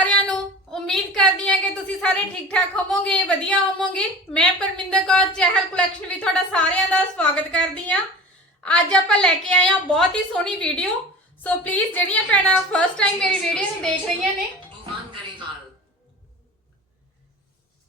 ਸਾਰਿਆਂ ਨੂੰ ਉਮੀਦ ਕਰਦੀ ਹਾਂ ਕਿ ਤੁਸੀਂ ਸਾਰੇ ਠੀਕ ਠਾਕ ਹੋਵੋਗੇ, ਵਧੀਆ ਹੋਵੋਗੇ। ਮੈਂ ਪਰਮਿੰਦਰ ਕੌਰ, ਚਹਿਲ ਕਲੈਕਸ਼ਨ ਵੀ ਤੁਹਾਡਾ ਸਾਰਿਆਂ ਦਾ ਸਵਾਗਤ ਕਰਦੀ ਹਾਂ। ਅੱਜ ਆਪਾਂ ਲੈ ਕੇ ਆਏ ਹਾਂ ਬਹੁਤ ਹੀ ਸੋਹਣੀ ਵੀਡੀਓ ਸੋ ਪਲੀਜ਼ ਜਿਹੜੀਆਂ ਭੈਣਾਂ ਫਸਟ ਟਾਈਮ ਮੇਰੀ ਵੀਡੀਓ ਨੂੰ ਦੇਖ ਰਹੀਆਂ ਨੇ,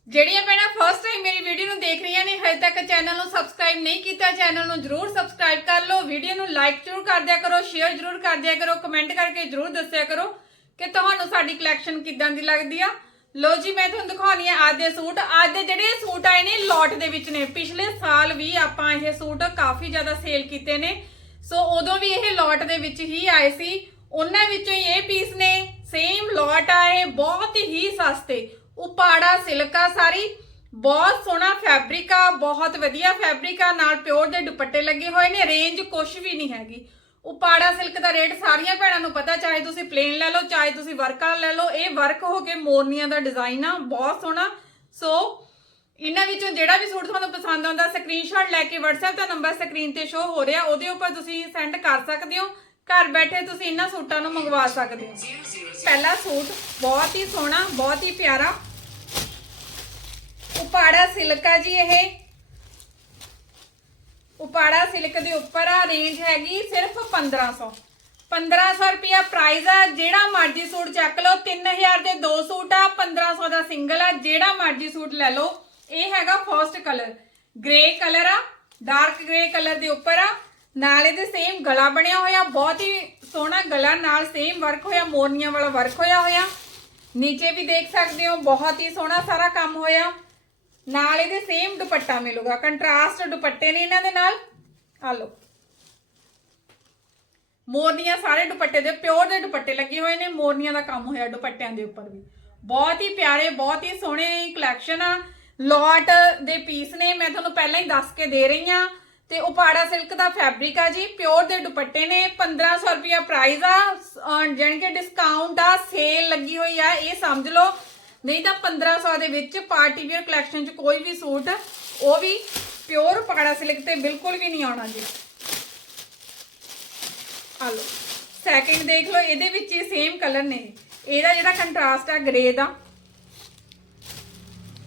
ਜਿਹੜੀਆਂ ਭੈਣਾਂ ਫਸਟ ਟਾਈਮ ਮੇਰੀ ਵੀਡੀਓ ਨੂੰ ਦੇਖ ਰਹੀਆਂ ਨੇ, ਹਜੇ ਤੱਕ ਚੈਨਲ ਨੂੰ ਸਬਸਕ੍ਰਾਈਬ ਨਹੀਂ ਕੀਤਾ ਚੈਨਲ ਨੂੰ ਜਰੂਰ ਸਬਸਕ੍ਰਾਈਬ ਕਰ ਲਓ। ਵੀਡੀਓ ਨੂੰ ਲਾਈਕ ਜਰੂਰ ਕਰ ਦਿਆ ਕਰੋ ਸ਼ੇਅਰ ਜਰੂਰ ਕਰ ਦਿਆ ਕਰੋ ਕਮੈਂਟ ਕਰਕੇ ਜਰੂਰ ਦੱਸਿਆ ਕਰੋ। ਕਿ ਤੁਹਾਨੂੰ ਸਾਡੀ ਕਲੈਕਸ਼ਨ ਕਿੱਦਾਂ ਦੀ ਲੱਗਦੀ ਆ? ਲੋ ਜੀ, ਮੈਂ ਤੁਹਾਨੂੰ ਦਿਖਾਉਣੀ ਆ ਅੱਜ ਦੇ ਸੂਟ। ਅੱਜ ਦੇ ਜਿਹੜੇ ਸੂਟ ਆਏ ਨੇ ਲੋਟ ਦੇ ਵਿੱਚ ਨੇ। ਪਿਛਲੇ ਸਾਲ ਵੀ ਆਪਾਂ ਇਹ ਸੂਟ ਕਾਫੀ ਜ਼ਿਆਦਾ ਸੇਲ ਕੀਤੇ ਨੇ। ਸੋ ਉਦੋਂ ਵੀ ਇਹ ਲੋਟ ਦੇ ਵਿੱਚ ਹੀ ਆਏ ਸੀ। ਉਹਨਾਂ ਵਿੱਚੋਂ ਹੀ ਇਹ ਪੀਸ ਨੇ। ਸੇਮ ਲੋਟ ਆਏ ਬਹੁਤ ਹੀ ਸਸਤੇ। ਉਪਾੜਾ, ਸਿਲਕਾ ਸਾਰੀ। ਬਹੁਤ ਸੋਹਣਾ ਫੈਬਰਿਕ ਆ, ਬਹੁਤ ਵਧੀਆ ਫੈਬਰਿਕ ਆ। ਨਾਲ ਪਿਓਰ ਦੇ ਦੁਪੱਟੇ ਲੱਗੇ ਹੋਏ ਨੇ। ਰੇਂਜ ਕੁਛ ਵੀ ਨਹੀਂ ਹੈਗੀ। ਉਪਾੜਾ ਸਿਲਕ ਦਾ ਰੇਟ ਸਾਰੀਆਂ ਭੈਣਾਂ ਨੂੰ ਪਤਾ, ਚਾਹੇ ਤੁਸੀਂ ਪਲੇਨ ਲੈ ਲਓ, ਚਾਹੇ ਤੁਸੀਂ ਵਰਕ ਵਾਲਾ ਲੈ ਲਓ, ਇਹ ਵਰਕ ਹੋ ਕੇ ਮੋਰਨੀਆਂ ਦਾ ਡਿਜ਼ਾਈਨ ਆ, ਬਹੁਤ ਸੋਹਣਾ। ਸੋ ਇਹਨਾਂ ਵਿੱਚੋਂ ਜਿਹੜਾ ਵੀ ਸੂਟ ਤੁਹਾਨੂੰ ਪਸੰਦ ਆਉਂਦਾ ਸਕਰੀਨਸ਼ਾਟ ਲੈ ਕੇ WhatsApp ਦਾ ਨੰਬਰ ਸਕਰੀਨ ਤੇ ਸ਼ੋ ਹੋ ਰਿਹਾ, ਉਹਦੇ ਉੱਪਰ ਤੁਸੀਂ ਸੈਂਡ ਕਰ ਸਕਦੇ ਹੋ। ਘਰ ਬੈਠੇ ਤੁਸੀਂ ਇਹਨਾਂ ਸੂਟਾਂ ਨੂੰ ਮੰਗਵਾ ਸਕਦੇ ਹੋ। ਪਹਿਲਾ ਸੂਟ ਬਹੁਤ ਹੀ ਸੋਹਣਾ, ਬਹੁਤ ਹੀ ਪਿਆਰਾ। ਉਪਾੜਾ ਸਿਲਕ ਆ ਜੀ ਇਹ। ਉਪਾੜਾ ਸਿਲਕ ਦੇ ਉੱਪਰ ਆ ਰੇਂਜ ਹੈਗੀ ਸਿਰਫ 1500 1500 ਰੁਪਿਆ ਪ੍ਰਾਈਸ ਆ, ਜਿਹੜਾ ਮਰਜ਼ੀ ਸੂਟ ਚੱਕ ਲਓ 3000 ਦੇ ਦੋ ਸੂਟ ਆ 1500 ਦਾ ਸਿੰਗਲ ਆ, ਜਿਹੜਾ ਮਰਜ਼ੀ ਸੂਟ ਲੈ ਲਓ। ਇਹ ਹੈਗਾ ਫਰਸਟ ਕਲਰ ਗ੍ਰੇ ਕਲਰ ਆ ਡਾਰਕ ਗ੍ਰੇ ਕਲਰ ਦੇ ਉੱਪਰ ਆ। ਨਾਲ ਇਹਦੇ ਸੇਮ ਗਲਾ ਬਣਿਆ ਹੋਇਆ, ਬਹੁਤ ਹੀ ਸੋਹਣਾ ਗਲਾ, ਨਾਲ ਸੇਮ ਵਰਕ ਹੋਇਆ, ਮੋਰਨੀਆਂ ਵਾਲਾ ਵਰਕ ਹੋਇਆ ਹੋਇਆ। ਨੀਚੇ ਵੀ ਦੇਖ ਸਕਦੇ ਹੋ, ਬਹੁਤ ਹੀ ਸੋਹਣਾ ਸਾਰਾ ਕੰਮ ਹੋਇਆ। ਨਾਲ ਇਹਦੇ ਸੇਮ ਦੁਪੱਟਾ ਮਿਲੂਗਾ ਕੰਟਰਾਸਟ ਦੁਪੱਟੇ ਨੇ ਇਹਨਾਂ ਦੇ ਨਾਲ। ਆ ਲਓ। ਮੋਰਨੀਆਂ ਸਾਰੇ ਦੁਪੱਟੇ ਦੇ, ਪਿਓਰ ਦੇ ਦੁਪੱਟੇ ਲੱਗੇ ਹੋਏ ਨੇ, ਮੋਰਨੀਆਂ ਦਾ ਕੰਮ ਹੋਇਆ ਦੁਪੱਟਿਆਂ ਦੇ ਉੱਪਰ ਵੀ। ਬਹੁਤ ਹੀ ਪਿਆਰੇ, ਬਹੁਤ ਹੀ ਸੋਹਣੇ ਕਲੈਕਸ਼ਨ ਆ। ਲੋਟ ਦੇ ਪੀਸ ਨੇ, ਮੈਂ ਤੁਹਾਨੂੰ ਪਹਿਲਾਂ ਹੀ ਦੱਸ ਕੇ ਦੇ ਰਹੀ ਆ ਤੇ ਉਪਾੜਾ ਸਿਲਕ ਦਾ ਫੈਬਰਿਕ ਆ ਜੀ, ਪਿਓਰ ਦੇ ਦੁਪੱਟੇ ਨੇ 1500 ਰੁਪਿਆ ਪ੍ਰਾਈਸ ਆ। ਅਹ ਜਾਣੀ ਡਿਸਕਾਊਂਟ ਆ ਸੇਲ ਲੱਗੀ ਹੋਈ ਆ, ਇਹ ਸਮਝ ਲਓ। ਨਹੀਂ ਤਾਂ 1500 ਦੇ ਵਿੱਚ ਪਾਰਟੀ ਵੇਅਰ ਕਲੈਕਸ਼ਨ 'ਚ ਕੋਈ ਵੀ ਸੂਟ, ਉਹ ਵੀ ਪਿਓਰ ਉਪਾੜਾ ਸਿਲਕ ਤੇ ਬਿਲਕੁਲ ਵੀ ਨਹੀਂ ਆਉਣਾ ਜੀ। ਆ ਲਓ ਸੈਕਿੰਡ ਦੇਖ ਲਓ, ਇਹਦੇ ਵਿੱਚ ਹੀ ਸੇਮ ਕਲਰ ਨੇ। ਇਹਦਾ ਜਿਹੜਾ ਕੰਟਰਾਸਟ ਆ ਗ੍ਰੇ ਦਾ,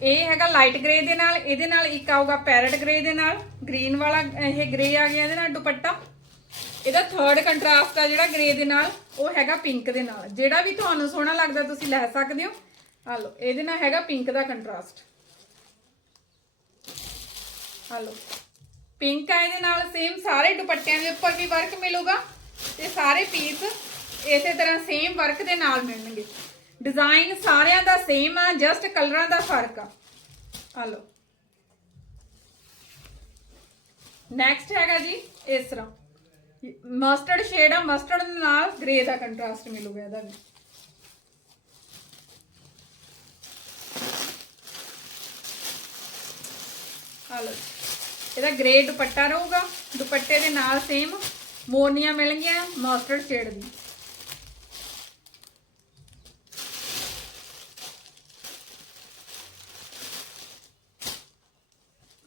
ਇਹ ਹੈਗਾ ਲਾਈਟ ਗ੍ਰੇ ਦੇ ਨਾਲ, ਇਹਦੇ ਨਾਲ ਇੱਕ ਆਊਗਾ ਪੈਰਟ ਗ੍ਰੇ ਦੇ ਨਾਲ ਗ੍ਰੀਨ ਵਾਲਾ, ਇਹ ਗ੍ਰੇ ਆ ਗਿਆ ਇਹਦੇ ਨਾਲ ਦੁਪੱਟਾ। ਇਹਦਾ ਥਰਡ ਕੰਟਰਾਸਟ ਆ ਜਿਹੜਾ ਗ੍ਰੇ ਦੇ ਨਾਲ, ਉਹ ਹੈਗਾ ਪਿੰਕ ਦੇ ਨਾਲ। ਜਿਹੜਾ ਵੀ ਤੁਹਾਨੂੰ ਸੋਹਣਾ ਲੱਗਦਾ ਤੁਸੀਂ ਲੈ ਸਕਦੇ ਹੋ। ਆ ਲਓ, ਇਹਦੇ ਨਾਲ ਹੈਗਾ ਪਿੰਕ ਦਾ ਕੰਟਰਾਸਟ ਆ ਲਓ ਪਿੰਕ ਆ ਇਹਦੇ ਨਾਲ ਸੇਮ ਸਾਰੇ ਦੁਪੱਟਿਆਂ ਦੇ ਉੱਪਰ ਵੀ ਵਰਕ ਮਿਲੂਗਾ ਤੇ ਸਾਰੇ ਪੀਸ ਇਸੇ ਤਰ੍ਹਾਂ ਸੇਮ ਵਰਕ ਦੇ ਨਾਲ ਮਿਲਣਗੇ। ਡਿਜ਼ਾਈਨ ਸਾਰਿਆਂ ਦਾ ਸੇਮ ਆ ਜਸਟ ਕਲਰਾਂ ਦਾ ਫ਼ਰਕ ਆ। ਆ ਲਓ। ਨੈਕਸਟ ਹੈਗਾ ਜੀ, ਇਸ ਤਰ੍ਹਾਂ। ਮਸਟਰਡ ਸ਼ੇਡ ਆ, ਮਸਟਰਡ ਨਾਲ ਗ੍ਰੇ ਦਾ ਕੰਟਰਾਸਟ ਮਿਲੂਗਾ ਇਹਦਾ ਵੀ। ਆ ਲਓ ਇਹਦਾ ਗ੍ਰੇ ਦੁਪੱਟਾ ਰਹੂਗਾ। ਦੁਪੱਟੇ ਦੇ ਨਾਲ ਸੇਮ ਮੋਰਨੀਆਂ ਮਿਲਣਗੀਆਂ ਮਸਟਰਡ ਸ਼ੇਡ ਦੀ।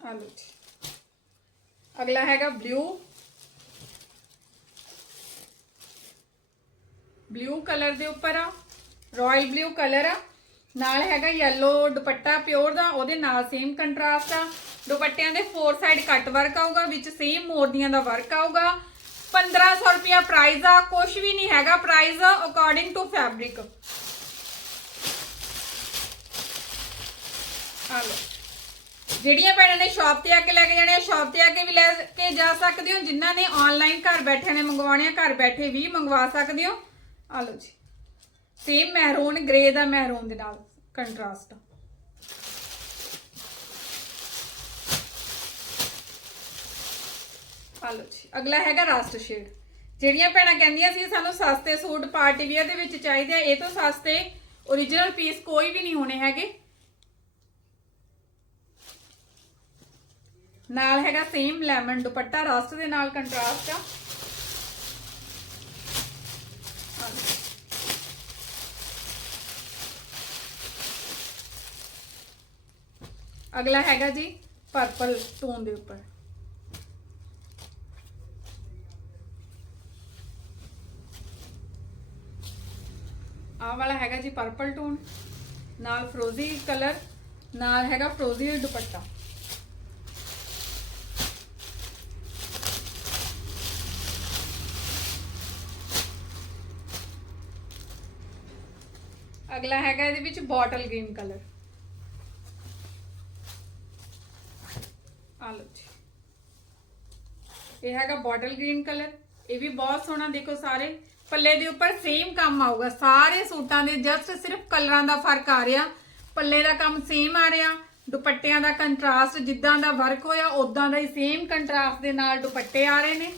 ਆ ਲਓ ਜੀ। ਅਗਲਾ ਹੈਗਾ ਬਲੂ ਬਲੂ ਕਲਰ ਦੇ ਉੱਪਰ ਆ। ਰਾਇਲ ਬਲੂ ਕਲਰ ਆ। ਨਾਲ ਹੈਗਾ ਯੈਲੋ ਦੁਪੱਟਾ ਪਿਓਰ ਦਾ, ਉਹਦੇ ਨਾਲ ਸੇਮ ਕੰਟਰਾਸਟ ਆ। ਦੁਪੱਟਿਆਂ ਦੇ ਫੋਰ ਸਾਈਡ ਕੱਟ ਵਰਕ ਆਊਗਾ, ਵਿੱਚ ਸੇਮ ਮੋਰਦੀਆਂ ਦਾ ਵਰਕ ਆਊਗਾ। 1500 ਰੁਪਿਆ ਪ੍ਰਾਈਸ ਆ ਕੁਝ ਵੀ ਨਹੀਂ ਹੈਗਾ ਪ੍ਰਾਈਸ ਅਕੋਰਡਿੰਗ ਟੂ ਫੈਬਰਿਕ ਆ ਜਿਹੜੀਆਂ ਭੈਣਾਂ ਨੇ ਸ਼ਾਪ ਤੇ ਆ ਕੇ ਲੈ ਕੇ ਜਾਣੇ ਆ ਸ਼ਾਪ ਤੇ ਆ ਕੇ ਵੀ ਲੈ ਕੇ ਜਾ ਸਕਦੇ ਹੋ। ਜਿਨ੍ਹਾਂ ਨੇ ਆਨਲਾਈਨ ਘਰ ਬੈਠੇ ਨੇ, ਮੰਗਵਾਉਣੇ ਆ, ਘਰ ਬੈਠੇ ਵੀ ਮੰਗਵਾ ਸਕਦੇ ਹੋ। ਆਲੋ ਜੀ। ਸੇਮ ਮਹਿਰੂਨ ਗ੍ਰੇ ਦਾ ਮਹਿਰੂਨ ਦੇ ਨਾਲ। ਕੰਟਰਾਸਟ। ਆ ਲਓ ਜੀ, ਅਗਲਾ ਹੈਗਾ ਰਸਟ ਸ਼ੇਡ। ਜਿਹੜੀਆਂ ਭੈਣਾਂ ਕਹਿੰਦੀਆਂ ਸੀ ਸਾਨੂੰ ਸਸਤੇ ਸੂਟ ਪਾਰਟੀ ਵੇਅਰ ਦੇ ਵਿੱਚ ਚਾਹੀਦੇ ਆ, ਇਹ ਤੋਂ ਸਸਤੇ origignal ਪੀਸ ਕੋਈ ਵੀ ਨਹੀਂ ਹੋਣੇ ਹੈਗੇ। ਨਾਲ ਹੈਗਾ ਸੇਮ ਲੈਮਨ ਦੁਪੱਟਾ, ਰਸਟ ਦੇ ਨਾਲ ਕੰਟਰਾਸਟ ਆ ਲਓ। ਅਗਲਾ ਹੈਗਾ ਜੀ ਪਰਪਲ ਟੋਨ ਦੇ ਉੱਪਰ। ਆਹ ਵਾਲਾ ਹੈਗਾ ਜੀ ਪਰਪਲ ਟੋਨ ਨਾਲ ਫਰੋਜ਼ੀ ਕਲਰ ਨਾਲ ਹੈਗਾ ਫਰੋਜ਼ੀ ਦੁਪੱਟਾ। ਅਗਲਾ ਹੈਗਾ ਇਹਦੇ ਵਿੱਚ ਬੋਟਲ ਗ੍ਰੀਨ ਕਲਰ ਆ ਲਓ ਜੀ ਇਹ ਹੈਗਾ ਬੋਟਲ ਗ੍ਰੀਨ ਕਲਰ, ਇਹ ਵੀ ਬਹੁਤ ਸੋਹਣਾ ਦੇਖੋ ਸਾਰੇ। ਪੱਲੇ ਦੇ ਉੱਪਰ ਸੇਮ ਕੰਮ ਆਊਗਾ। ਸਾਰੇ ਸੂਟਾਂ ਦੇ ਜਸਟ ਸਿਰਫ ਕਲਰਾਂ ਦਾ ਫ਼ਰਕ ਆ ਰਿਹਾ। ਪੱਲੇ ਦਾ ਕੰਮ ਸੇਮ ਆ ਰਿਹਾ। ਦੁਪੱਟਿਆਂ ਦਾ ਕੰਟਰਾਸਟ ਜਿੱਦਾਂ ਦਾ ਵਰਕ ਹੋਇਆ ਉਦਾਂ ਦਾ ਹੀ ਸੇਮ ਕੰਟਰਾਸਟ ਦੇ ਨਾਲ ਦੁਪੱਟੇ ਆ ਰਹੇ ਨੇ।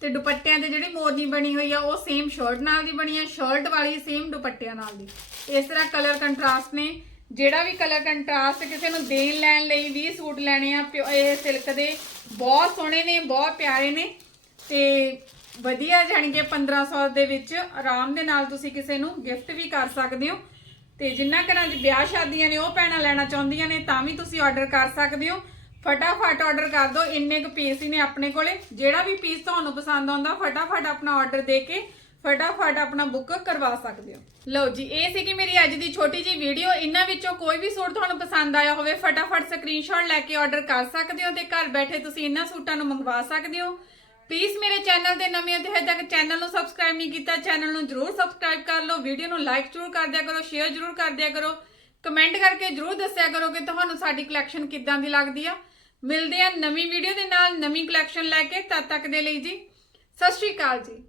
ਤੇ ਦੁਪੱਟਿਆਂ ਤੇ ਜਿਹੜੀ ਮੋਰਨੀ ਬਣੀ ਹੋਈ ਆ, ਉਹ ਸੇਮ ਸ਼ਰਟ ਨਾਲ ਦੀ ਬਣੀ ਆ ਸ਼ਰਟ ਵਾਲੀ ਸੇਮ ਦੁਪੱਟਿਆਂ ਨਾਲ ਦੀ। ਇਸ ਤਰ੍ਹਾਂ ਕਲਰ ਕੰਟਰਾਸਟ ਨੇ। ਜਿਹੜਾ ਵੀ ਕਲਰ ਕੰਟਰਾਸਟ ਕਿਸੇ ਨੂੰ ਦੇਣ ਲੈਣ ਲਈ ਵੀ ਸੂਟ ਲੈਣੇ ਆ, ਪਿਓ- ਇਹ ਸਿਲਕ ਦੇ ਬਹੁਤ ਸੋਹਣੇ ਨੇ, ਬਹੁਤ ਪਿਆਰੇ ਨੇ ਤੇ ਵਧੀਆ ਜਾਣੀ ਕਿ 1500 ਦੇ ਵਿੱਚ ਆਰਾਮ ਦੇ ਨਾਲ ਤੁਸੀਂ ਕਿਸੇ ਨੂੰ ਗਿਫਟ ਵੀ ਕਰ ਸਕਦੇ ਹੋ ਤੇ ਜਿੰਨਾ ਘਰਾਂ 'ਚ ਵਿਆਹ ਸ਼ਾਦੀਆਂ ਨੇ, ਉਹ ਭੈਣਾਂ ਲੈਣਾ ਚਾਹੁੰਦੀਆਂ ਨੇ, ਤਾਂ ਵੀ ਤੁਸੀਂ ਆਰਡਰ ਕਰ ਸਕਦੇ ਹੋ। ਫਟਾਫਟ ਆਰਡਰ ਕਰ ਦਿਓ, ਇੰਨੇ ਕੁ ਪੀਸ ਹੀ ਨੇ ਆਪਣੇ ਕੋਲੇ। ਜਿਹੜਾ ਵੀ ਪੀਸ ਤੁਹਾਨੂੰ ਪਸੰਦ ਆਉਂਦਾ, ਫਟਾਫਟ ਆਪਣਾ ਆਰਡਰ ਦੇ ਕੇ ਫਟਾਫਟ ਆਪਣਾ ਬੁੱਕ ਕਰਵਾ ਸਕਦੇ ਹੋ। ਲਓ ਜੀ, ਇਹ ਸੀ ਕਿ ਮੇਰੀ ਅੱਜ ਦੀ ਛੋਟੀ ਜੀ ਵੀਡੀਓ ਇਹਨਾਂ ਵਿੱਚੋਂ ਕੋਈ ਵੀ ਸੂਟ ਤੁਹਾਨੂੰ ਪਸੰਦ ਆਇਆ ਹੋਵੇ, ਫਟਾਫਟ ਸਕਰੀਨਸ਼ਾਟ ਲੈ ਕੇ ਆਰਡਰ ਕਰ ਸਕਦੇ ਹੋ ਤੇ ਘਰ ਬੈਠੇ ਤੁਸੀਂ ਇਹਨਾਂ ਸੂਟਾਂ ਨੂੰ ਮੰਗਵਾ ਸਕਦੇ ਹੋ। ਪਲੀਜ਼ ਮੇਰੇ ਚੈਨਲ ਦੇ ਨਵੇਂ ਹੋ ਤੇ ਹਜੇ ਤੱਕ ਚੈਨਲ ਨੂੰ ਸਬਸਕ੍ਰਾਈਬ ਨਹੀਂ ਕੀਤਾ ਚੈਨਲ ਨੂੰ ਜਰੂਰ ਸਬਸਕ੍ਰਾਈਬ ਕਰ ਲਓ। ਵੀਡੀਓ ਨੂੰ ਲਾਈਕ ਜਰੂਰ ਕਰ ਦਿਆ ਕਰੋ ਸ਼ੇਅਰ ਜਰੂਰ ਕਰ ਦਿਆ ਕਰੋ। ਕਮੈਂਟ ਕਰਕੇ ਜਰੂਰ ਦੱਸਿਆ ਕਰੋ ਕਿ ਤੁਹਾਨੂੰ ਸਾਡੀ ਕਲੈਕਸ਼ਨ ਕਿੱਦਾਂ ਦੀ ਲੱਗਦੀ ਆ। ਮਿਲਦੇ ਆ ਨਵੀਂ ਵੀਡੀਓ ਦੇ ਨਾਲ, ਨਵੀਂ ਕਲੈਕਸ਼ਨ ਲੈ ਕੇ। ਤਦ ਤੱਕ ਦੇ ਲਈ ਜੀ, ਸਤਿ ਸ਼੍ਰੀ ਅਕਾਲ ਜੀ।